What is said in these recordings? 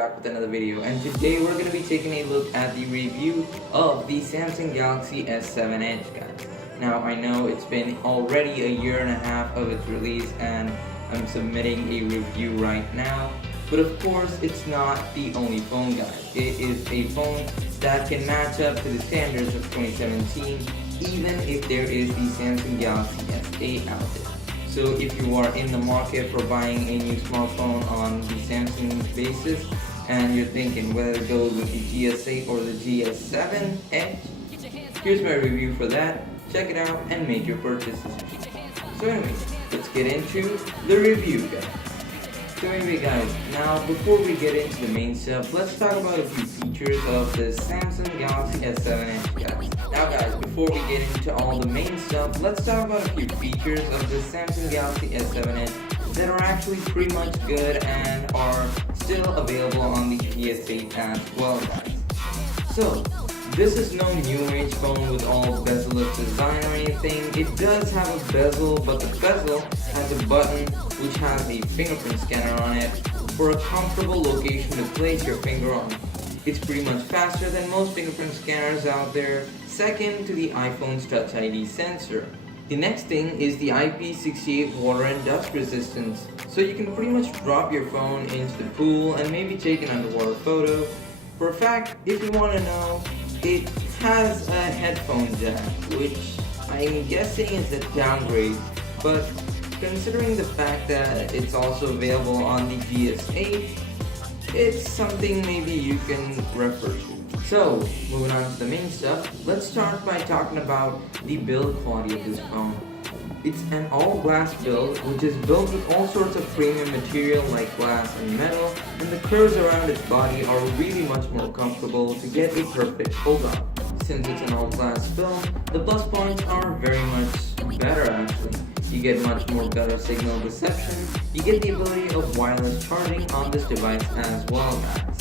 back with another video, and today we're going to be taking a look at the review of the Samsung Galaxy S7 Edge, guys. Now I know it's been already a year and a half of its release and I'm submitting a review right now, but of course it's not the only phone, guys. It is a phone that can match up to the standards of 2017 even if there is the Samsung Galaxy S8 out there. So if you are in the market for buying a new smartphone on the Samsung basis and you're thinking whether it goes with the GS8 or the GS7 Edge, here's my review for that. Check it out and make your purchase decision. So anyway, let's get into the review, guys. So anyway guys, now before we get into the main stuff, let's talk about a few features of the Samsung Galaxy S7 Edge, guys. Now guys, before we get into all the main stuff, let's talk about a few features of the Samsung Galaxy S7 Edge that are actually pretty much good and are still available on the GS8 as well, guys. So, this is no new age phone with all bezel-less design or anything. It does have a bezel, but the bezel has a button which has a fingerprint scanner on it for a comfortable location to place your finger on. It's pretty much faster than most fingerprint scanners out there, second to the iPhone's Touch ID sensor. The next thing is the IP68 water and dust resistance, so you can pretty much drop your phone into the pool and maybe take an underwater photo. For a fact, if you want to know, it has a headphone jack, which I'm guessing is a downgrade, but considering the fact that it's also available on the GS8, it's something maybe you can refer to. So, moving on to the main stuff, let's start by talking about the build quality of this phone. It's an all-glass build, which is built with all sorts of premium material like glass and metal, and the curves around its body are really much more comfortable to get a perfect hold-on. Since it's an all-glass build, the plus points are very much better actually. You get much more better signal reception, you get the ability of wireless charging on this device as well, guys.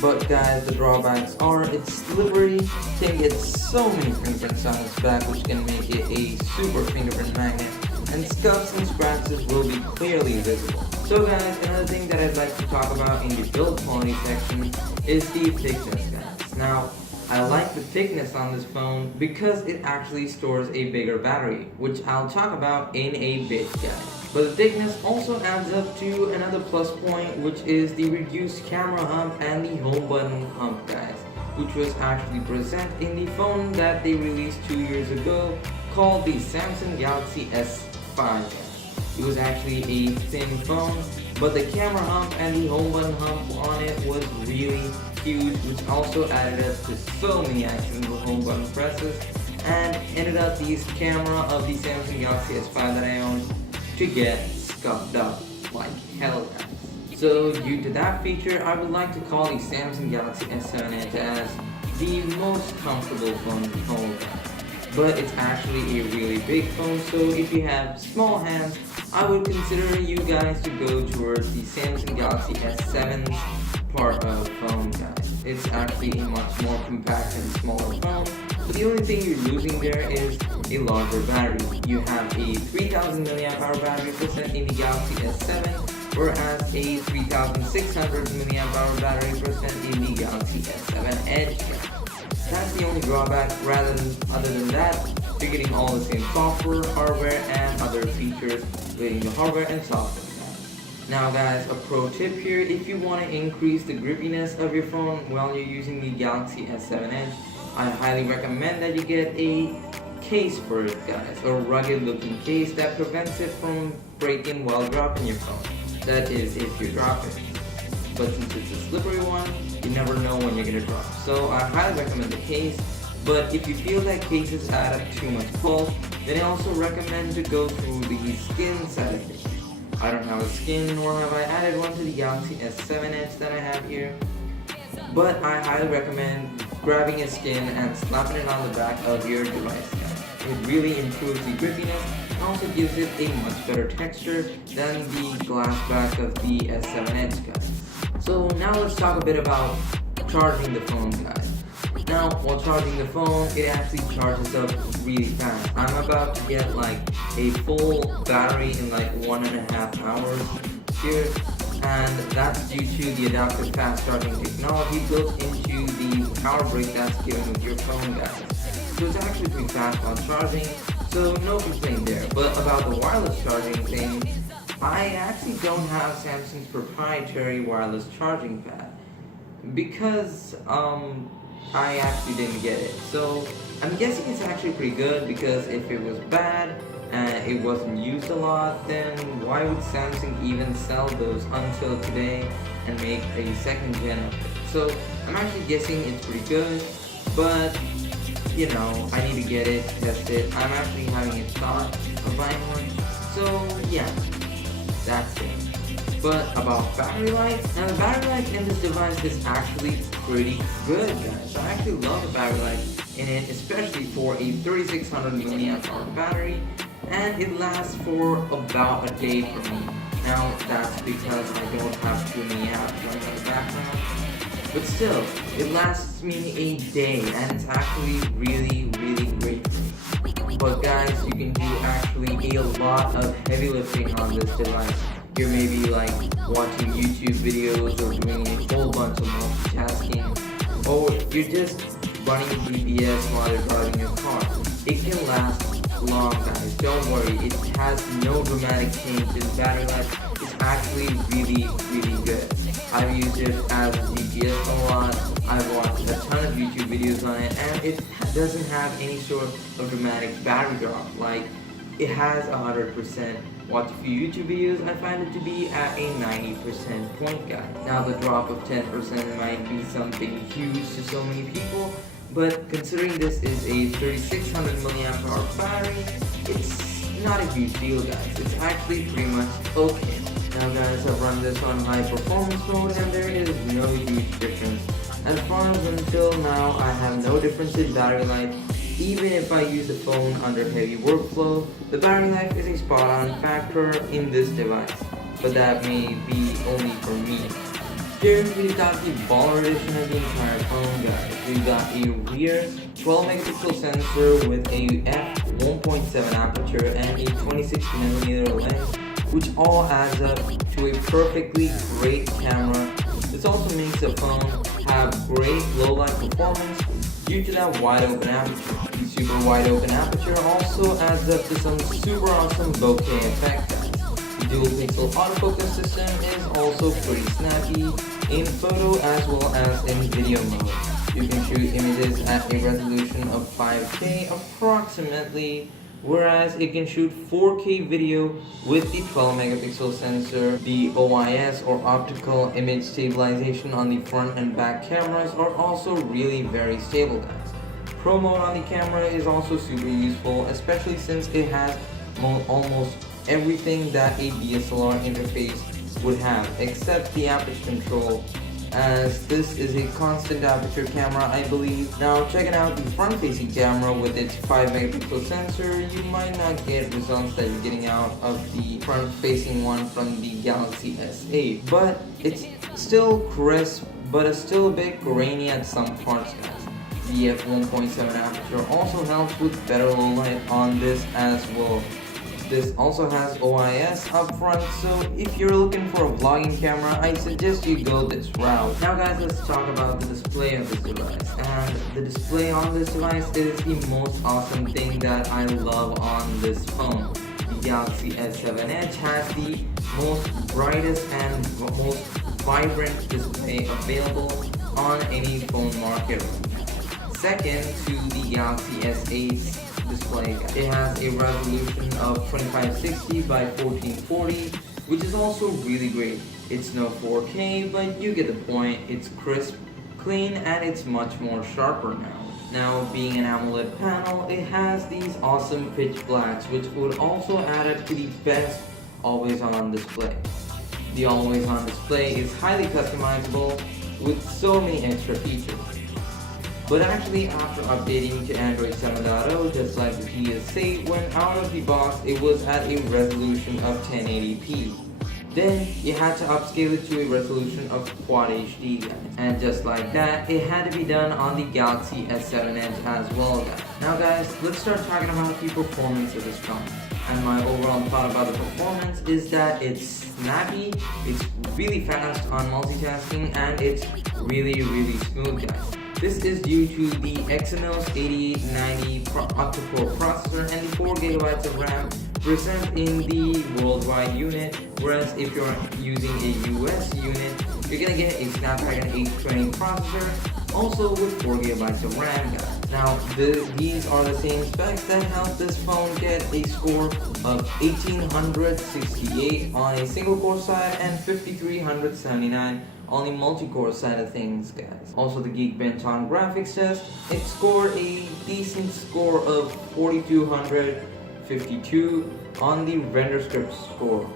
But guys, the drawbacks are its slippery, can get so many fingerprints on its back which can make it a super fingerprint magnet, and scuffs and scratches will be clearly visible. So guys, another thing that I'd like to talk about in the build quality section is the thickness, guys. Now, I like the thickness on this phone because it actually stores a bigger battery, which I'll talk about in a bit, guys. But the thickness also adds up to another plus point, which is the reduced camera hump and the home button hump, guys, which was actually present in the phone that they released 2 years ago called the Samsung Galaxy S5. It was actually a thin phone, but the camera hump and the home button hump on it was really huge, which also added up to so many accidental home button presses and ended up the camera of the Samsung Galaxy S5 that I own to get scuffed up like hell, guys. So due to that feature, I would like to call the Samsung Galaxy S7 Edge as the most comfortable phone to hold, but it's actually a really big phone, so if you have small hands, I would consider you guys to go towards the Samsung Galaxy S7's part of phone, guys. It's actually a much more compact and smaller phone, but the only thing you're losing there is a larger battery. You have a 3000 mAh battery percent in the Galaxy S7, whereas a 3600 mAh battery percent in the Galaxy S7 Edge. That's the only drawback. Other than that, you're getting all the same software, hardware, and other features relating to hardware and software. Now guys, a pro tip here, if you want to increase the grippiness of your phone while you're using the Galaxy S7 Edge, I highly recommend that you get a case for it, guys, a rugged looking case that prevents it from breaking while dropping your phone. That is, if you drop it. But since it's a slippery one, you never know when you're gonna drop. So I highly recommend the case, but if you feel that cases add up too much pulse, then I also recommend to go through the skin side of things. I don't have a skin, nor have I added one to the Galaxy S7 Edge that I have here, but I highly recommend grabbing a skin and slapping it on the back of your device. It really improves the grippiness and also gives it a much better texture than the glass back of the S7 Edge, guys. So now let's talk a bit about charging the phone, guys. Now, while charging the phone, it actually charges up really fast. I'm about to get like a full battery in like 1.5 hours here, and that's due to the adaptive fast charging technology built into the power brick that's given with your phone, guys. So it's actually pretty fast on charging, so no complaint there. But about the wireless charging thing, I actually don't have Samsung's proprietary wireless charging pad because I actually didn't get it. So I'm guessing it's actually pretty good, because if it was bad and it wasn't used a lot, then why would Samsung even sell those until today and make a second gen of it? So I'm actually guessing it's pretty good, but you know, I need to get it, test it. I'm actually having a thought of buying one. So yeah, that's it. But about battery life, now the battery life in this device is actually pretty good, guys. I actually love the battery life in it, especially for a 3600 milliamp hour battery, and it lasts for about a day for me. Now that's because I don't have too many apps running in the background, but still, it lasts me a day, and it's actually really great for me. But guys, you can do actually a lot of heavy lifting on this device. You're maybe like watching YouTube videos or doing a whole bunch of multitasking, or you're just running GPS while you're driving your car. It can last long, guys. Don't worry, it has no dramatic change. This battery life is actually really good. I've used it as GPS a lot. I've watched a ton of YouTube videos on it, and it doesn't have any sort of dramatic battery drop. Like, it has 100%. Watch a few YouTube videos, I find it to be at a 90% point, guys. Now the drop of 10% might be something huge to so many people, but considering this is a 3600 milliamp hour battery, it's not a huge deal, guys. It's actually pretty much okay. Now guys, I've run this on high performance mode, and there is no huge difference. As far as until now, I have no difference in battery life. Even if I use the phone under heavy workflow, the battery life is a spot-on factor in this device, but that may be only for me. Here we've got the baller edition of the entire phone, guys. We've got a rear 12 megapixel sensor with a f1.7 aperture and a 26mm lens, which all adds up to a perfectly great camera. This also makes the phone have great low light performance due to that wide open aperture. The super wide open aperture also adds up to some super awesome bokeh effect. The dual pixel autofocus system is also pretty snappy in photo as well as in video mode. You can shoot images at a resolution of 5K approximately, whereas it can shoot 4K video with the 12 megapixel sensor. The OIS or optical image stabilization on the front and back cameras are also really very stable, guys. Pro mode on the camera is also super useful, especially since it has almost everything that a DSLR interface would have, except the aperture control, as this is a constant aperture camera, I believe. Now checking out the front-facing camera with its 5 megapixel sensor, you might not get results that you're getting out of the front-facing one from the Galaxy S8, but it's still crisp, but it's still a bit grainy at some parts, guys. The f1.7 aperture also helps with better low light on this as well. This also has OIS up front, so if you're looking for a vlogging camera, I suggest you go this route. Now guys, let's talk about the display of this device. And the display on this device is the most awesome thing that I love on this phone. The Galaxy S7 Edge has the most brightest and most vibrant display available on any phone market. Second to the Galaxy S8's display. It has a resolution of 2560 by 1440, which is also really great. It's no 4K, but you get the point. It's crisp, clean, and it's much more sharper now. Now, being an AMOLED panel, it has these awesome pitch blacks, which would also add up to the best always-on display. The always-on display is highly customizable with so many extra features. But actually, after updating to Android 7.0, just like the PS8, when out of the box, it was at a resolution of 1080p. Then, you had to upscale it to a resolution of Quad HD, guys. And just like that, it had to be done on the Galaxy S7 Edge as well, guys. Now guys, let's start talking about the performance of this phone. And my overall thought about the performance is that it's snappy, it's really fast on multitasking, and it's really smooth, guys. This is due to the Exynos 8890 octa-core processor and the 4 GB of RAM present in the worldwide unit, whereas if you're using a US unit, you're gonna get a Snapdragon 820 processor, also with 4 GB of RAM, guys. Now, these are the same specs that help this phone get a score of 1868 on a single core side and 5379 on the multi-core side of things, guys. Also, the Geekbench on graphics test, it scored a decent score of 4252 on the render script score.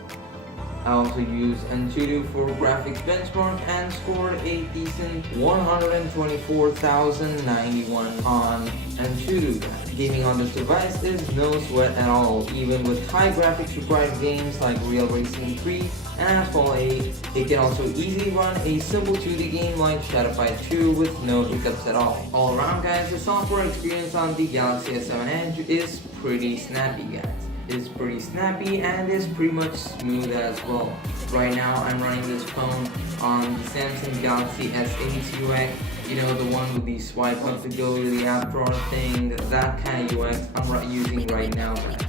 I also used Antutu for graphics benchmark and scored a decent 124,091 on Antutu. Gaming on this device is no sweat at all, even with high graphics required games like Real Racing 3 and Asphalt 8. It can also easily run a simple 2D game like Shadowfight 2 with no hiccups at all. All around, guys, the software experience on the Galaxy S7 Edge is pretty snappy, guys. It's pretty snappy and is pretty much smooth as well. Right now I'm running this phone on the Samsung Galaxy S8 UX, you know, the one with the swipe up to go to the app drawer thing, that kind of UX I'm using right now, guys.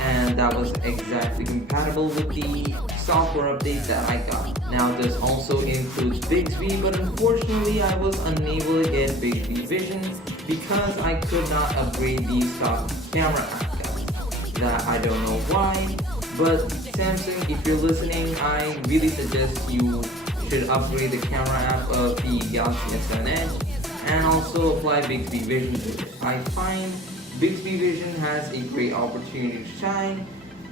And that was exactly compatible with the software update that I got. Now this also includes Bixby, but unfortunately I was unable to get Bixby Vision because I could not upgrade the stock camera app. That I don't know why, but Samsung, if you're listening, I really suggest you should upgrade the camera app of the Galaxy S7 Edge and also apply Bixby Vision to it. I find Bixby Vision has a great opportunity to shine,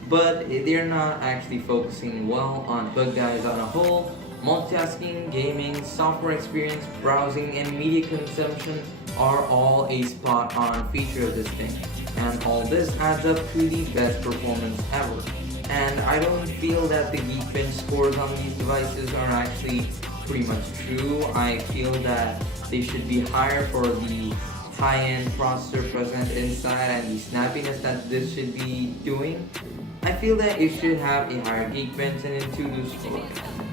but they're not actually focusing well on it. But guys, on a whole, multitasking, gaming, software experience, browsing, and media consumption are all a spot on feature of this thing. And all this adds up to the best performance ever. And I don't feel that the Geekbench scores on these devices are actually pretty much true. I feel that they should be higher for the high-end processor present inside and the snappiness that this should be doing. I feel that it should have a higher Geekbench and Antutu score.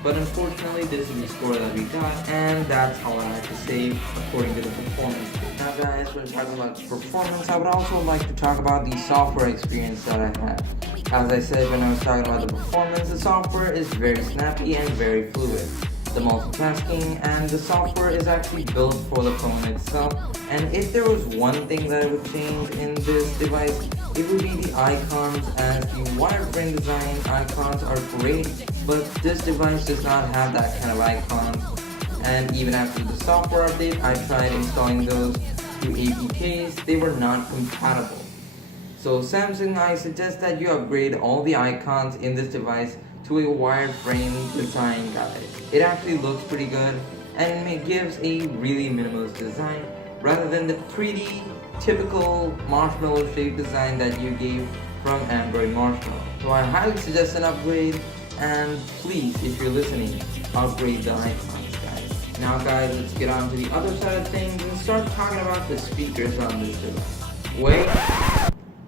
But unfortunately, this is the score that we got, and that's all I have to say according to the performance. Now guys, when talking about performance, I would also like to talk about the software experience that I had. As I said when I was talking about the performance, the software is very snappy and very fluid. The multitasking and the software is actually built for the phone itself, and if there was one thing that I would change in this device, it would be the icons, as the wireframe design icons are great, but this device does not have that kind of icons. And even after the software update, I tried installing those through APKs, they were not compatible. So Samsung, I suggest that you upgrade all the icons in this device to a wireframe design, guys. It actually looks pretty good, and it gives a really minimalist design rather than the 3D typical marshmallow shaped design that you gave from Android Marshmallow. So I highly suggest an upgrade, and please, if you're listening, upgrade the icons, guys. Now guys, let's get on to the other side of things and start talking about the speakers on this device. Wait,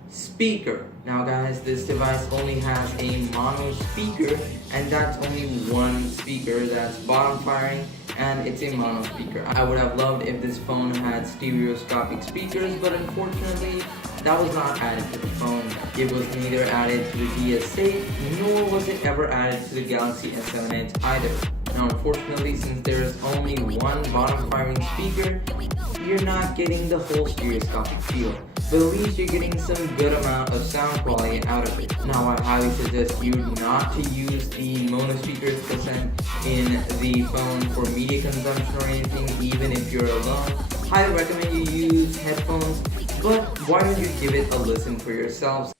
speaker. Now guys, this device only has a mono speaker, and that's only one speaker that's bottom firing, and it's a mono speaker. I would have loved if this phone had stereoscopic speakers, but unfortunately that was not added to the phone. It was neither added to the DS8, nor was it ever added to the Galaxy S7 Edge either. Now unfortunately, since there is only one bottom firing speaker, you're not getting the whole stereoscopic feel, but at least you're getting some good amount of sound quality out of it. Now I highly suggest you not to use the mono speakers present in the phone for media consumption or anything, even if you're alone. Highly recommend you use headphones, but why don't you give it a listen for yourselves.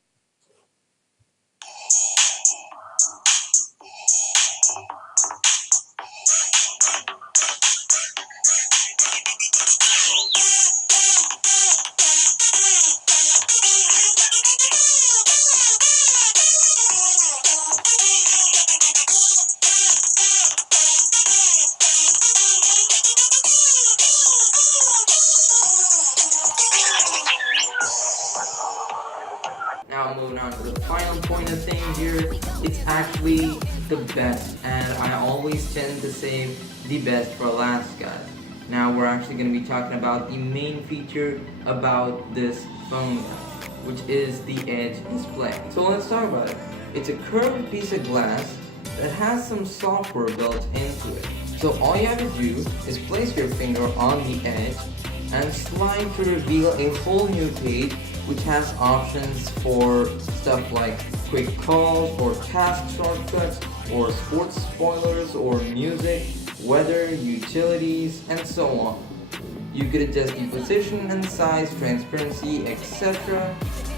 Now now moving on to the final point of things here. It's actually the best, and I always tend to save the best for last, guys. Now we're actually going to be talking about the main feature about this phone, which is the Edge display. So let's talk about it. It's a curved piece of glass that has some software built into it. So all you have to do is place your finger on the edge and slide to reveal a whole new page which has options for stuff like quick calls or task shortcuts or sports spoilers or music, weather, utilities, and so on. You could adjust the position and size, transparency, etc.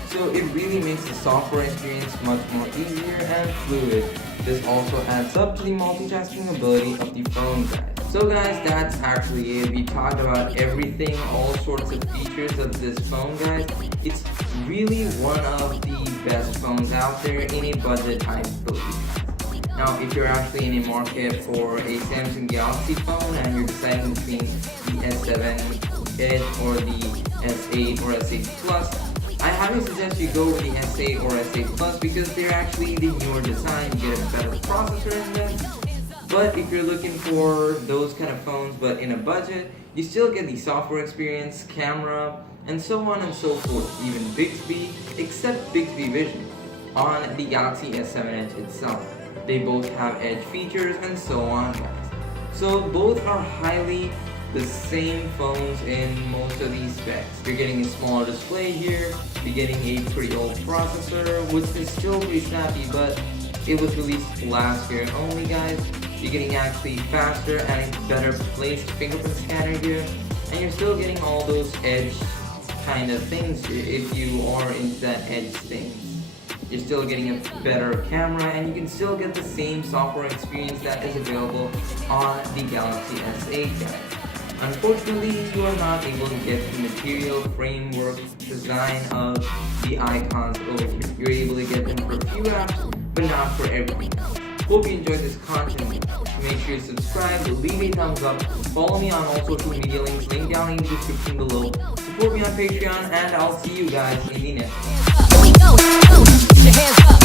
So it really makes the software experience much more easier and fluid. This also adds up to the multitasking ability of the phone, guys. So guys, that's actually it. We talked about everything, all sorts of features of this phone, guys. It's really one of the best phones out there in a budget, I believe. Now, if you're actually in a market for a Samsung Galaxy phone and you're deciding between the S7 Edge or the S8 or S8 Plus, I highly suggest you go with the S8 or S8 Plus because they're actually the newer design. You get a better processor in them. But if you're looking for those kind of phones but in a budget, you still get the software experience, camera, and so on and so forth. Even Bixby, except Bixby Vision on the Galaxy S7 Edge itself. They both have Edge features and so on, guys. So both are highly the same phones in most of these specs. You're getting a smaller display here, you're getting a pretty old processor, which is still pretty snappy, but it was released last year only, guys. You're getting actually faster and a better placed fingerprint scanner here, and you're still getting all those Edge kind of things here if you are into that Edge thing. You're still getting a better camera, and you can still get the same software experience that is available on the Galaxy S8, guys. Unfortunately, you are not able to get the material framework design of the icons over here. You're able to get them for a few apps, but not for everything. Hope you enjoyed this content. Make sure you subscribe, leave a thumbs up, follow me on all social media links, link down in the description below. Support me on Patreon, and I'll see you guys in the next one. Here we go. Put your hands up.